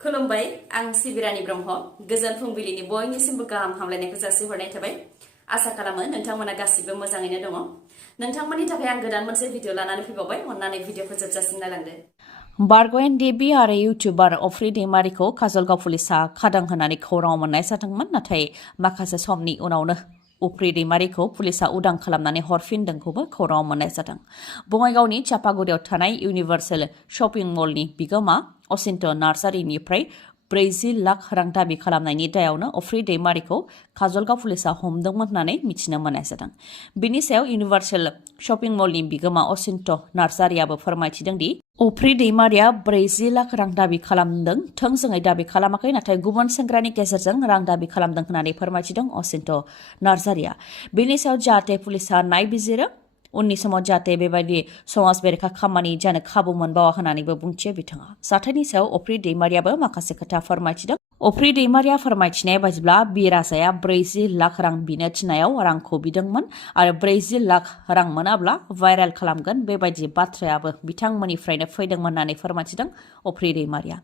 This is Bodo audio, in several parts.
खुलुमबाय आं सिबिरानि ब्रह्म गोजोन फुंबिलिनि बयनिसिमबो गाहाम हामलायनायखौ जासिहरनाय थाबाय आसा खालामो नोंथांमोना गासिबो मोजाङैनो दङ नोंथांमोननि थाखाय आं गोदान मोनसे भिडिअ लानानै फैबावबाय अन्नानै भिडिअखौ जोबजासिम नायलांदो बारग' NDFB आरो इउटिउबार अफ्रि दैमारिखौ काजलगाव पुलिसा खादों होननानै खौराङाव मोननाय जादोंमोन नाथाय माखासे समनि उनावनो उफ्रि दैमारिखौ पुलिसा उदां खालामनानै हरफिनदोंखौबो खौराङाव मोननाय जादों बङाइगावनि चापागुरियाव थानाय इउनिभार्सेल शपिं मलनि बिगोमा असिन्त नार्जारिनिफ्राय 40 लाख रां दाबि खालामनायनि दायावनो अफ्रि दैमारिखौ काजलगाव पुलिसा हमदोंमोन होननानै मिथिनो मोननाय जादों बिनि सायाव इउनिभार्सेल शपिं मलनि बिगोमा असिन्त नार्जारियाबो फोरमायथिदों दि अफ्रि दैमारिया 40 लाख रां दाबि खालामदों थोंजोङै दाबि खालामाखै नाथाय गुबुन सेंग्रानि गेजेरजों रां दाबि खालामदों होननानै फोरमायथिदों असिन्त नार्जारिया बेनि सायाव जाहाथे पुलिसा नायबिजिरो उननि समाव जाहाथे बेबायदि समाज बेरेखा खामानि जानो खाबु मोनबावा होननानैबो बुंथियो बिथाङा जाथायनि सायाव अफ्रि दैमारियाबो माखासे खोथा फोरमायथिदों अफ्रि दैमारिया फोरमायथिनाय बायदिब्ला बिराजाया 40 लाख रां बिनो थिनायाव रांखौ बिदोंमोन आरो 40 लाख रां मोनाब्ला भाइरेल खालामगोन बेबायदि बाथ्रायाबो बिथांमोननिफ्रायनो फैदोंमोन होननानै फोरमायथिदों अफ्रि दैमारिया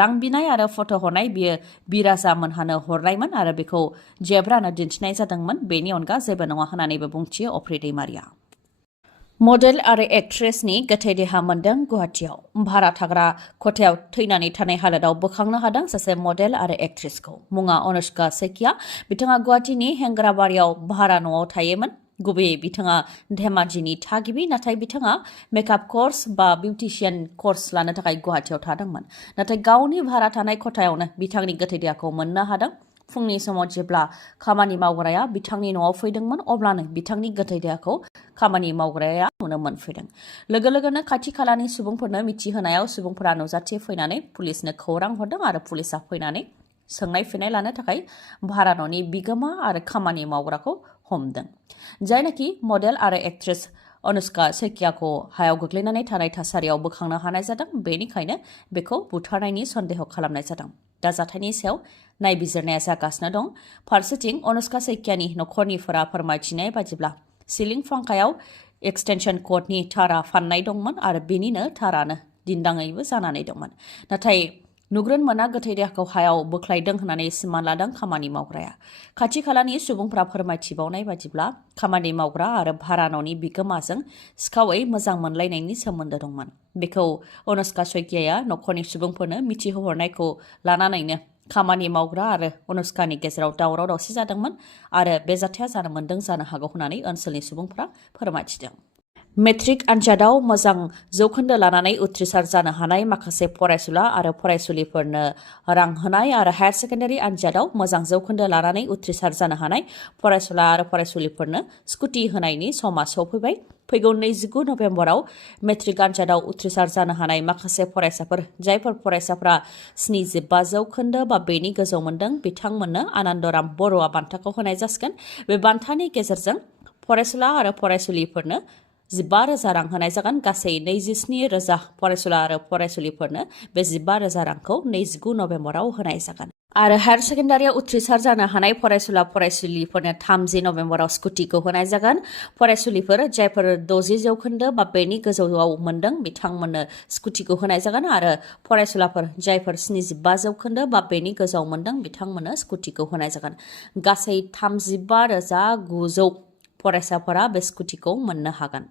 रां बिनाय आरो फट' हरनाय बियो बिराजा मोनहानो हरनायमोन आरो बेखौ जेब्रानो दिन्थिनाय जादोंमोन बेनि अनगा जेबो नङा होननानैबो बुंथियो अफ्रि दैमारिया मडेल आरो एक्ट्रेसनि गोथै देहा मोनदों गुवाहाटीआव भारा थाग्रा खथायाव थैनानै थानाय हालोदाव बोखांनो हादों सासे मडेल आरो एक्ट्रेसखौ मुङा अनुष्का सेकिया बिथाङा गुवाहाटीनि हेंग्राबारियाव भारा न'आव थायोमोन गुबैयै बिथाङा धेमाजिनि थागिबि नाथाय बिथाङा मेकआप कर्स बा बिउटिशियान कर्स लानो थाखाय गुवाहाटीआव थादोंमोन नाथाय गावनि भारा थानाय खथायावनो बिथांनि गोथै देहाखौ मोननो हादों फुंनि समाव जेब्ला खामानि मावग्राया बिथांनि न'आव फैदोंमोन अब्लानो बिथांनि गोथै देहाखौ खामानि मावग्राया नुनो मोनफैदों लोगो लोगोनो खाथि खालानि सुबुंफोरनो मिथिहोनायाव सुबुंफोरा नुजाथि फैनानै पुलिसनो खौरां हरदों आरो पुलिसा फैनानै सोंनाय फिननाय लानो थाखाय भारा न'नि बिगोमा आरो खामानि मावग्राखौ हमदों जायनाखि मडेल आरो एक्ट्रेस अनुष्का सेकियाखौ हायाव गोग्लैनानै थानाय थासारियाव बोखांनो हानाय जादों बेनिखायनो बेखौ बुथारनायनि सन्देह खालामनाय जादों दा जाथायनि सायाव नायबिजिरनाया जागासिनो दं फारसेथिं अनुष्का सेकियानि नखरनिफोरा फोरमायथिनाय बायदिब्ला सिलिं फांखायाव एक्सटेनसन कर्डनि थारा फाननाय दंमोन आरो बेनिनो थारानो दिन्दाङैबो जानानै दंमोन नाथाय नुग्रोन मोना गोथै देहाखौ हायाव बोख्लायदों होननानै सिमान लादों खामानि मावग्राया खाथि खालानि सुबुंफोरा फोरमायथिबावनाय बायदिब्ला खामानि मावग्रा आरो भारा न'नि बिगोमाजों सिखावै मोजां मोनलायनायनि सोमोन्दो दंमोन बेखौ अनुष्का सेकियाया नखरनि सुबुंफोरनो मिथिहोहरनायखौ लानानैनो खामानि मावग्रा आरो अनुष्कानि गेजेराव दावराव दावसि जादोंमोन आरो बे जाथाया जानो मोन्दों जानो हागौ होननानै ओनसोलनि सुबुंफोरा फोरमायथिदों मेट्रिक आनजादाव मोजां जौखोन्दो लानानै उथ्रिसार जानो हानाय माखासे फरायसुला आरो फरायसुलिफोरनो रां होनाय आरो हायार सेकेन्डारि आनजादाव मोजां जौखोन्दो लानानै उथ्रिसार जानो हानाय फरायसुला आरो फरायसुलिफोरनो स्कुटि होनायनि समा सौफैबाय फैगौ 29 नभेम्बराव मेट्रिक आनजादाव उथ्रिसार जानो हानाय माखासे फरायसाफोर जायफोर फरायसाफोरा 75 जौखोन्दो बा बेनि गोजौ मोनदों बिथांमोननो आनन्दराम बर'आ बान्थाखौ होनाय जासिगोन बे बान्थानि गेजेरजों फरायसुला आरो फरायसुलिफोरनो 15,000 रां होनाय जागोन गासै 27,000 फरायसुला आरो फरायसुलिफोरनो बे 15,000 रांखौ 29 नभेम्बराव होनाय जागोन आरो हायार सेकेन्डारियाव उथ्रिसार जानो हानाय फरायसुला फरायसुलिफोरनो 30 नभेम्बराव स्कुटिखौ होनाय जागोन फरायसुलिफोर जायफोर 60 जौखोन्दो बा बेनि गोजौआव मोनदों बिथांमोननो स्कुटिखौ होनाय जागोन आरो फरायसुलाफोर जायफोर 75 जौखोन्दो बा बेनि गोजौआव मोनदों बिथांमोननो स्कुटिखौ होनाय जागोन गासै 35,900 फरायसाफोरा बे स्कुटिखौ मोननो हागोन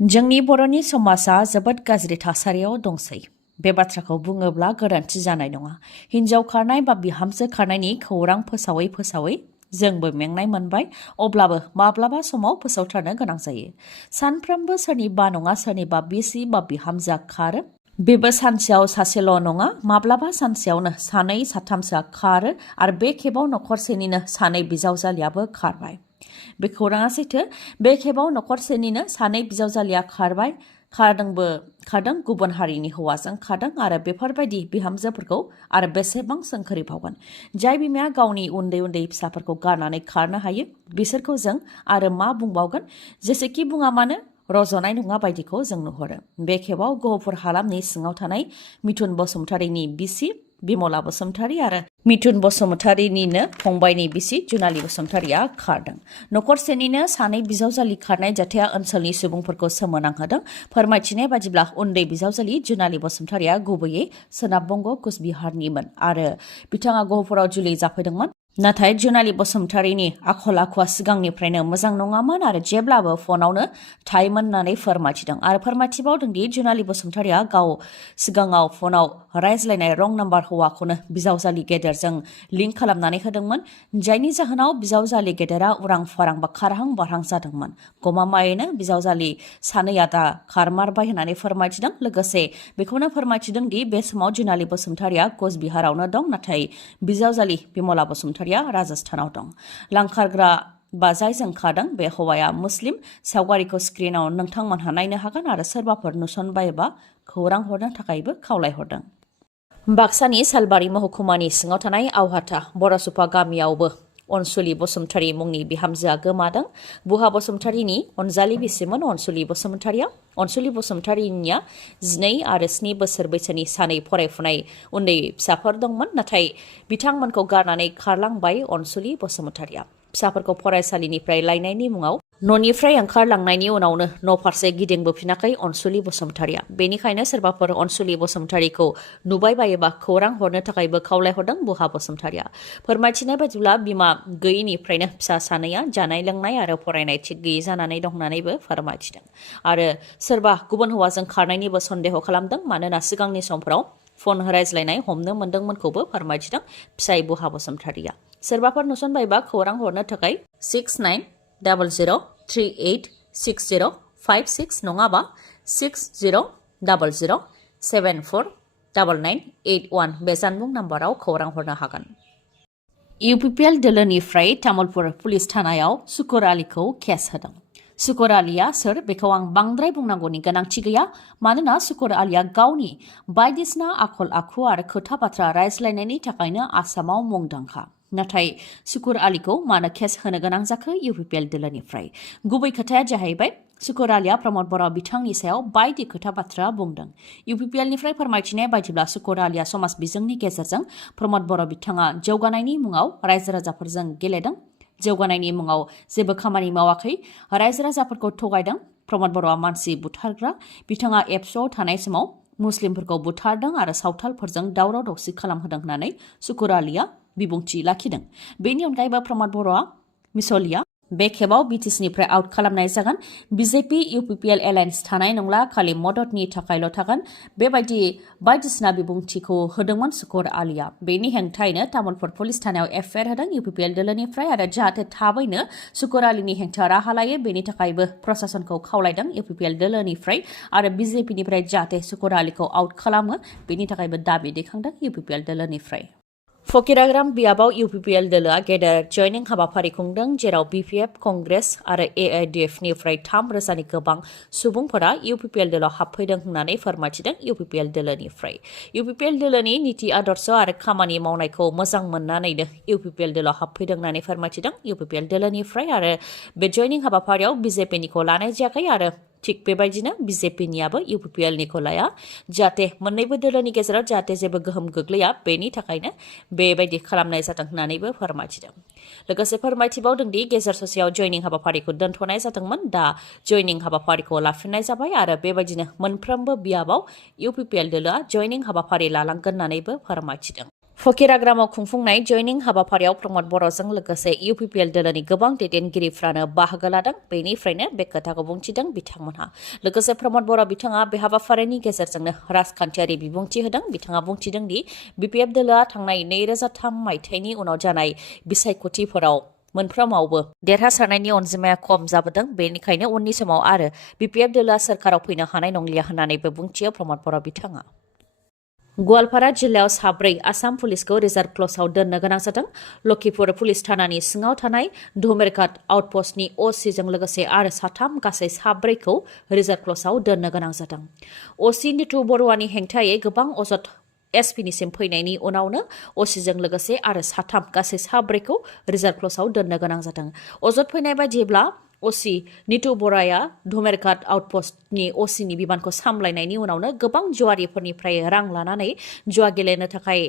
जोंनि बर'नि समाजा जोबोद गाज्रि थासारियाव दंसै बे बाथ्राखौ बुङोब्ला गोरोन्थि जानाय नङा हिन्जाव खारनाय बा बिहामजो खारनायनि खौरां फोसावै जोंबो मेंनाय मोनबाय अब्लाबो माब्लाबा समाव फोसावथारनो गोनां जायो सानफ्रोमबो सोरनिबा नङा सोरनिबा बिसि बा बिहामजोआ खारो बेबो सानसेयाव सासेल' नङा माब्लाबा सानसेयावनो 2 3 खारो आरो बे खेबाव नखरसेनिनो 2 बिजावजालियाबो खारबाय बे खौराङा सैथो बे खेबाव नखरसेनिनो 2 बिजावजालिया खारदों गुबुन हारिनि हौवाजों खारदों आरो बेफोरबायदि बिहामजोफोरखौ आरो बेसेबां सोंखोरिबावगोन जाय बिमाया गावनि उन्दै उन्दै फिसाफोरखौ गारनानै खारनो हायो बिसोरखौ जों आरो मा बुंबावगोन जेसेखि बुङा मानो रज'नाय नङा बायदिखौ जों नुहुरो बे खेबाव गहपुर हालामनि सिङाव थानाय मिथुन बसुमतारिनि बिसि बिमला बसुमतारी आरो मिथुन बसुमतारीनिनो फंबायनि बिसि जुनाली बसुमतारीया खारदों। नखरसेनिनो सानै बिजावजालि खारनाय जाथाया ओनसोलनि सुबुंफोरखौ सोमोनांहोदों। फोरमायथिनाय बादिब्ला उन्दै बिजावजालि जुनाली बसुमतारीया गुबैयै सोनाब बंग' कुचबिहारनिमोन आरो बिथाङा गहपुराव जुलि जाफैदोंमोन। नाथाय जुनाली बसुमतारीनि आखल आखुआ सिगांनिफ्रायनो मोजां नङामोन आरो जेब्लाबो फनावनो थायोमोन होननानै फोरमायथिदों आरो फोरमायथिबावदोंदि जुनाली बसुमतारीया गाव सिगाङाव फनाव रायज्लायनाय रं नाम्बार हौवाखौनो बिजावजालि गेदेरजों लिंक खालामनानै होदोंमोन, जायनि जाहोनाव बिजावजालि गेदेरा उरां फारां बा खारहां बारहां जादोंमोन। गमामायैनो बिजावजालि सानैया दा खारमारबाय होननानै फोरमायथिदों। लोगोसे बेखौनो फोरमायथिदोंदि बे समाव जुनाली बसुमतारीया कचबिहारावनो दं, नाथाय बिजावजालि बिमला बसुमतारीया राजस्थानाव दं। लांखारग्रा बा जायजों खारदों बे हौवाया मुस्लिम। सावगारिखौ स्क्रिनाव नोंथांमोनहा नायनो हागोन आरो सोरबाफोर नुसनबायबा खौरां हरनो थाखायबो खावलायहरदों। बाक्सानि सालबारि महकुमानि सिङाव थानाय आवहाथा बरसुपा गामियावबो अनसुलि बसुमतारी मुंनि बिहामजोआ गोमादों। बुहा बसुमतारीनि अनजालि बिसिमोन अनसुलि बसुमतारीया। अनसुलि बसुमतारीनिया 12 आरो 7 बोसोर बैसोनि सानै फरायफुनाय उन्दै फिसाफोर दंमोन, नाथाय बिथांमोनखौ गारनानै खारलांबाय अनसुलि बसुमतारीया। फिसाफोरखौ फरायसालिनिफ्राय लायनायनि मुङाव न'निफ्राय ओंखारलांनायनि उनावनो न'फारसे गिदिंबोफिनाखै अनसुलि बसुमतारीया। बेनिखायनो सोरबाफोर अनसुलि बसुमतारीखौ नुबाय बायोबा खौरां हरनो थाखायबो खावलायहरदों बुहा बसुमतारीया। फोरमायथिनाय बायदिब्ला बिमा गैयिनिफ्रायनो फिसा सानैया जानाय लोंनाय आरो फरायनाय थिग गैयि जानानै दं होननानैबो फोरमायथिदों आरो सोरबा गुबुन हौवाजों खारनायनिबो सन्देह खालामदों, मानोना सिगांनि समफोराव फन रायज्लायनाय हमनो मोन्दोंमोनखौबो फोरमायथिदों फिसाय बुहा बसुमतारीया। सोरबाफोर नुसनबायबा खौरां हरनो थाखाय 6900386056 नङाबा 6000749981 बे जानबुं नाम्बाराव खौरां हरनो हागोन। इउपिपिएल दोलोनिफ्राय तामुलपुर पुलिस थानायाव सुकुर आलीखौ केस होदों। सुकुर आलीया सोर बेखौ आं बांद्राय बुंनांगौनि गोनांथि गैया, मानोना सुकुर आलीया गावनि बायदिसिना आखल आखु आरो खोथा बाथ्रा रायज्लायनायनि थाखायनो आसामाव मुंदांखा। नाथाय सुकुर आलीखौ मानो केस होनो गोनां जाखो इउपिपिएल दोलोनिफ्राय? गुबै खोथाया जाहैबाय सुकुर आलीया प्रमद बर' बिथांनि सायाव बायदि खोथा बाथ्रा बुंदों। इउपिपिएलनिफ्राय फोरमायथिनाय बायदिब्ला सुकुर आलीया समाज बिजोंनि गेजेरजों प्रमद बर' बिथाङा जौगानायनि मुङाव रायजो राजाफोरजों गेलेदों, जौगानायनि मुङाव जेबो खामानि मावाखै, रायजो राजाफोरखौ थगायदों। प्रमद बर'आ मानसि बुथारग्रा। बिथाङा एबसुआव थानाय समाव मुस्लिमफोरखौ बुथारदों आरो सावथालफोरजों दावराव दावसि खालामहोदों होननानै सुकुर आलीया बिबुंथि लाखिदों। बेनि अनगायैबो प्रमद बर'आ मिसलिया बे खेबाव बिटिसिनिफ्राय आउट खालामनाय जागोन। बिजेपि इउपिपिएल एलायन्स थानाय नंला, खालि मददनि थाखायल' थागोन, बेबायदि बायदिसिना बिबुंथिखौ होदोंमोन सुकुर आलीया। बेनि हेंथायैनो तामुलपुर पुलिस थानायाव एफआइआर होदों इउपिपिएल दोलोनिफ्राय आरो जाहाथे थाबैनो सुकुर आलीनि हेंथा राहा लायो बेनि थाखायबो प्रशासनखौ खावलायदों इउपिपिएल दोलोनिफ्राय आरो बिजेपिनिफ्राय जाहाथे सुकुर आलीखौ आउट खालामो बेनि थाखायबो दाबि दैखांदों इउपिपिएल दोलोनिफ्राय। फकिराग्राम बियाबाव इउपिपिएल दोलोआ गेदेर जयनिं हाबाफारि खुंदों, जेराव बिपिएफ, कंग्रेस आरो एआइडिएफनिफ्राय 3,000नि गोबां सुबुंफोरा इउपिपिएल दोलोआव हाबफैदों होननानै फोरमायथिदों इउपिपिएल दोलोनिफ्राय। इउपिपिएल दोलोनि नीति आदर्श आरो खामानि मावनायखौ मोजां मोननानैनो इउपिपिएल दोलोआव हाबफैदों होननानै फोरमायथिदों इउपिपिएल दोलोनिफ्राय आरो बे जयनिं हाबाफारियाव बिजेपिनिखौ लानाय जायाखै आरो थिग बेबायदिनो बिजेपिनियाबो इउपिपिएलनिखौ लाया, जाहाथे मोन्नैबो दोलोनि गेजेराव जाहाथे जेबो गोहोम गोग्लैया बेनि थाखायनो बेबायदि खालामनाय जादों होननानैबो फोरमायथिदों। लोगोसे फोरमायथिबावदोंदि गेजेर ससेयाव जयनिं हाबाफारिखौ दोनथ'नाय जादोंमोन, दा जयनिं हाबाफारिखौ लाफिननाय जाबाय आरो बेबायदिनो मोनफ्रोमबो बियाबाव इउपिपिएल दोलोआ जयनिं हाबाफारि लालांगोन होननानैबो फोरमायथिदों। फकिराग्रामाव खुंफुंनाय जयनिं हाबाफारियाव प्रमद बर'जों लोगोसे इउपिपिएल दोलोनि गोबां दैदेनगिरिफ्रानो बाहागो लादों, बेनिफ्रायनो बे खोथाखौ बुंथिदों बिथांमोनहा। लोगोसे प्रमद बर' बिथाङा बे हाबाफारिनि गेजेरजोंनो राजखान्थियारि बिबुंथि होदों। बिथाङा बुंथिदों दि बिपिएफ दोलोआ थांनाय 2003 मायथाइनि उनाव जानाय बिसायख'थिफोराव मोनफ्रोमावबो देरहासारनायनि अनजिमाया खम जाबोदों, बेनिखायनो उननि समाव आरो बिपिएफ दोलोआ सोरखाराव फैनो हानाय नंलिया होननानैबो बुंथियो प्रमद बर' बिथाङा। गवालपारा जिल्लायाव 4 आसाम पुलिसखौ रिजार्भ क्लसआव दोननो गोनां जादों। लखिपुर पुलिस थानानि सिङाव थानाय धुमेरघाट आउटपस्टनि असिजों लोगोसे आरो 3 गासै 4खौ रिजार्भ क्लसआव दोननो गोनां जादों। असि नितु बरुवानि हेंथायै गोबां अजद एसपिनिसिम फैनायनि उनावनो असिजों लोगोसे आरो 3 गासै 4खौ रिजार्भ क्लसआव दोननो गोनां जादों। अजद फैनाय बायदिब्ला असि नितु बराया धुमेरघाट आउटपस्टनि असिनि बिबानखौ सामलायनायनि उनावनो गोबां जुवारिफोरनिफ्राय रां लानानै जुवा गेलेनो थाखाय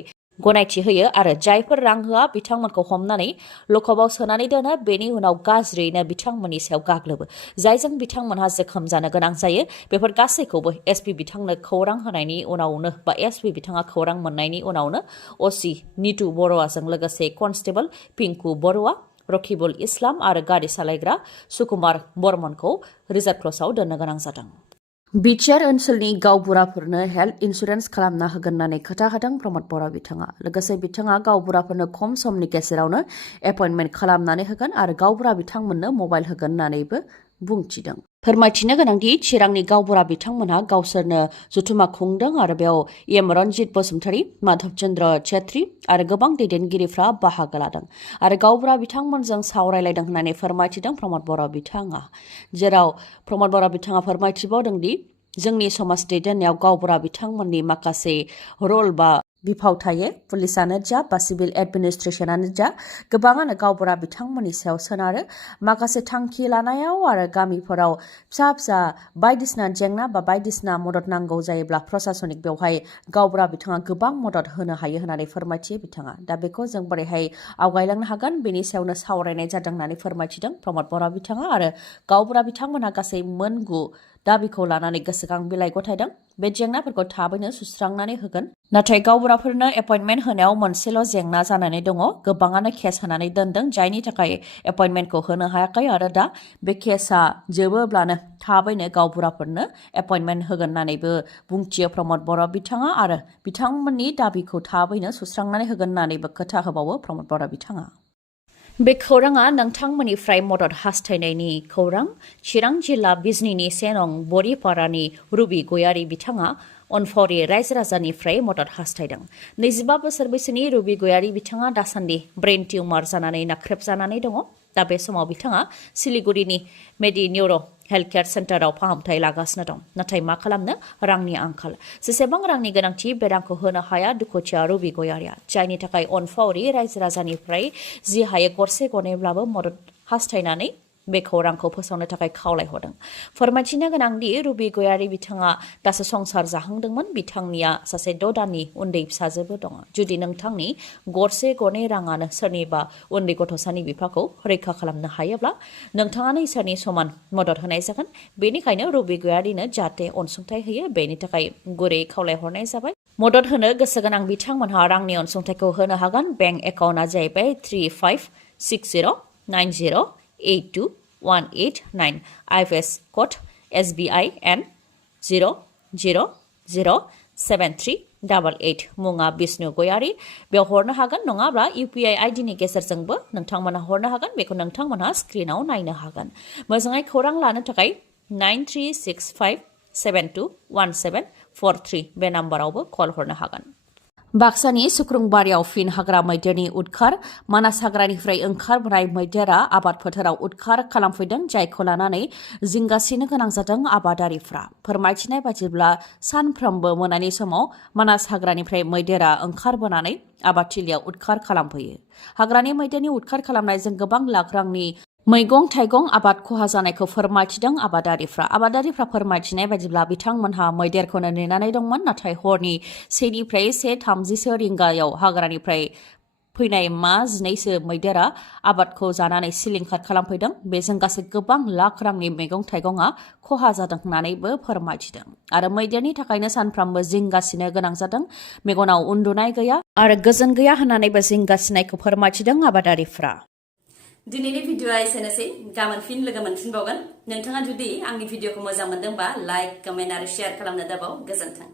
गनायथि होयो आरो जायफोर रां होआ बिथांमोनखौ हमनानै लकआपआव सोनानै दोनो बेनि उनाव गाज्रियैनो बिथांमोननि सायाव गाग्लोबो जायजों बिथांमोनहा जोखोम जानो गोनां जायो बेफोर गासैखौबो एसपि बिथांनो खौरां होनायनि उनावनो बा एसपि बिथाङा खौरां मोननायनि उनावनो असि नितु बर'आजों लोगोसे कनस्टेबल पिंकु बर'आ रकिबुल इस्लाम आरो गारि सालायग्रा सुकुमार बर्मनखौ रिजार्भ क्लसाव दोननो गोनां जादों। बिटिआर ओनसोलनि गावबुराफोरनो हेल्थ इन्सुरेन्स खालामना होगोन होननानै खोथा होदों प्रमद बर' बिथाङा। लोगोसे बिथाङा गावबुराफोरनो खम समनि गेजेरावनो एपइन्टमेन्ट खालामनानै होगोन आरो गावबुरा बिथांमोननो मबाइल होगोन होननानैबो बुंथिदों। फोरमायथिनो गोनांदि चिरांनि गावबुरा बिथांमोनहा गावसोरनो जथुमा खुंदों आरो बेयाव एम रनजित बसुमतारी, माधव चन्द्र छेत्री आरो गोबां दैदेनगिरिफ्रा बाहागो लादों आरो गावबुरा बिथांमोनजों सावरायलायदों होननानै फोरमायथिदों प्रमद बर' बिथाङा। जेराव प्रमद बर' बिथाङा फोरमायथिबावदोंदि जोंनि समाज दैदेननायाव गावबुरा बिथांमोननि माखासे रल बा बिफाव थायो। पुलिसानो जा बा सिभिल एडमिनिस्ट्रेसनानो जा गोबाङानो गावबुरा बिथांमोननि सायाव सोनारो। माखासे थांखि लानायाव आरो गामिफोराव फिसा फिसा बायदिसिना जेंना बा बायदिसिना मदद नांगौ जायोब्ला प्रशासनिक बेवहाय गावबुरा बिथाङा गोबां मदद होनो हायो होननानै फोरमायथियो बिथाङा। दा बेखौ जों बोरैहाय आवगायलांनो हागोन बेनि सायावनो सावरायनाय जादों होननानै फोरमायथिदों प्रमद बर' बिथाङा आरो गावबुरा बिथांमोनहा गासै मोनगु दाबिखौ लानानै गोसोखां बिलाइ गथायदों। बे जेंनाफोरखौ थाबैनो सुस्रांनानै होगोन। नाथाय गावबुराफोरनो एपइन्टमेन्ट होनायाव मोनसेल' जेंना जानानै दङ। गोबाङानो केस होनानै दोनदों जायनि थाखाय एपइन्टमेन्टखौ होनो हायाखै आरो दा बे केसा जोबोब्लानो थाबैनो गावबुराफोरनो एपइन्टमेन्ट होगोन होननानैबो बुंथियो प्रमद बर' बिथाङा आरो बिथांमोननि दाबिखौ थाबैनो सुस्रांनानै होगोन होननानैबो खोथा होबावो प्रमद बर' बिथाङा। बे खौराङा नोंथांमोननिफ्राय मदद हास्थायनायनि खौरां। चिरां जिल्ला बिजनीनि 1 नं बरिपारानि रुबि गयारी बिथाङा अनफावरि रायजो राजानिफ्राय मदद हास्थायदों। 25 बोसोर बैसोनि रुबि गयारी बिथाङा दासान्दि ब्रेन टिउमार जानानै नाख्रेबजानानै दङ। दा बे समाव बिथाङा सिलिगुरिनि मेडि निउर' हेल्थ केयार सेन्टाराव फाहामथाय लागासिनो दं। नाथाय मा खालामनो रांनि आंखाल। जेसेबां रांनि गोनांथि बे रांखौ होनो हाया दुखुथिया रुबि गयारिया, जायनि थाखाय अनफावरि रायजो राजानिफ्राय जि हायो गरसे गरनैब्लाबो मदद हास्थायनानै बे खौरांखौ फोसावनो थाखाय खावलायहरदों। फोरमायथिनो गोनांदि रुबि गयारी बिथाङा दासो संसार जाहांदोंमोन। बिथांनिया सासे 6 दाननि उन्दै फिसाजोबो दङ। जुदि नोंथांनि गरसे गरनै राङानो सोरनिबा उन्दै गथ'सानि बिफाखौ रैखा खालामनो हायोब्ला नोंथाङानो इसोरनि समान मदद होनाय जागोन। बेनिखायनो रुबि गयारीनो जाहाथे अनसुंथाइ होयो बेनि थाखाय गुरै खावलायहरनाय जाबाय। मदद होनो गोसो गोनां बिथांमोनहा रांनि अनसुंथाइखौ होनो हागोन। बेंक एकाउन्टआ जाहैबाय 356090821889 IFS कड SBI N 0007388 मुङा बिष्णु गयारी। बेयाव हरनो हागोन नङाब्ला UPI आइडिनि गेजेरजोंबो नोंथांमोनहा हरनो हागोन। बेखौ नोंथांमोनहा स्क्रिनाव नायनो हागोन। मोजाङै खौरां लानो थाखाय 9365721743 बे नाम्बारावबो कल हरनो हागोन। बाक्सानि सुक्रुंबारियाव फिन हाग्रा मैदेरनि उदखार। मानास हाग्रानिफ्राय ओंखारबोनाय मैदेरा आबाद फोथाराव उदखार खालामफैदों, जायखौ लानानै जिंगासिनो गोनां जादों आबादारिफ्रा। फोरमायथिनाय बायदिब्ला सानफ्रोमबो मोनानि समाव मानास हाग्रानिफ्राय मैदेरा ओंखारबोनानै आबादथिलियाव उदखार खालामफैयो। हाग्रानि मैदेरनि उदखार खालामनायजों गोबां लाख रांनि मैगं थाइगं आबाद खहा जानायखौ फोरमायथिदों आबादारिफ्रा। आबादारिफ्रा फोरमायथिनाय बायदिब्ला बिथांमोनहा मैदेरखौनो नेनानै दंमोन। नाथाय हरनि 1:30 रिंगायाव हाग्रानिफ्राय फैनाय 12 मैदेरा आबादखौ जानानै सिलिंखार खालामफैदों। बेजों गासै गोबां लाख रांनि मैगं थाइगंआ खहा जादों होननानैबो फोरमायथिदों। आरो मैदेरनि थाखायनो सानफ्रामबो जिंगासिनो गोनां जादों। मेगनाव उन्दुनाय गैया आरो गोजोन गैया होननानैबो जिंगासिनायखौ फोरमायथिदों आबादारिफ्रा। दिनैनि भिडिअआ एसेनोसै। गाबोन फिन लोगो मोनफिनबावगोन। नोंथाङा जुदि आंनि भिडिअखौ मोजां मोनदोंबा लाइक, कमेन्ट आरो शेयार खालामनो दाबाव। गोजोन्थों।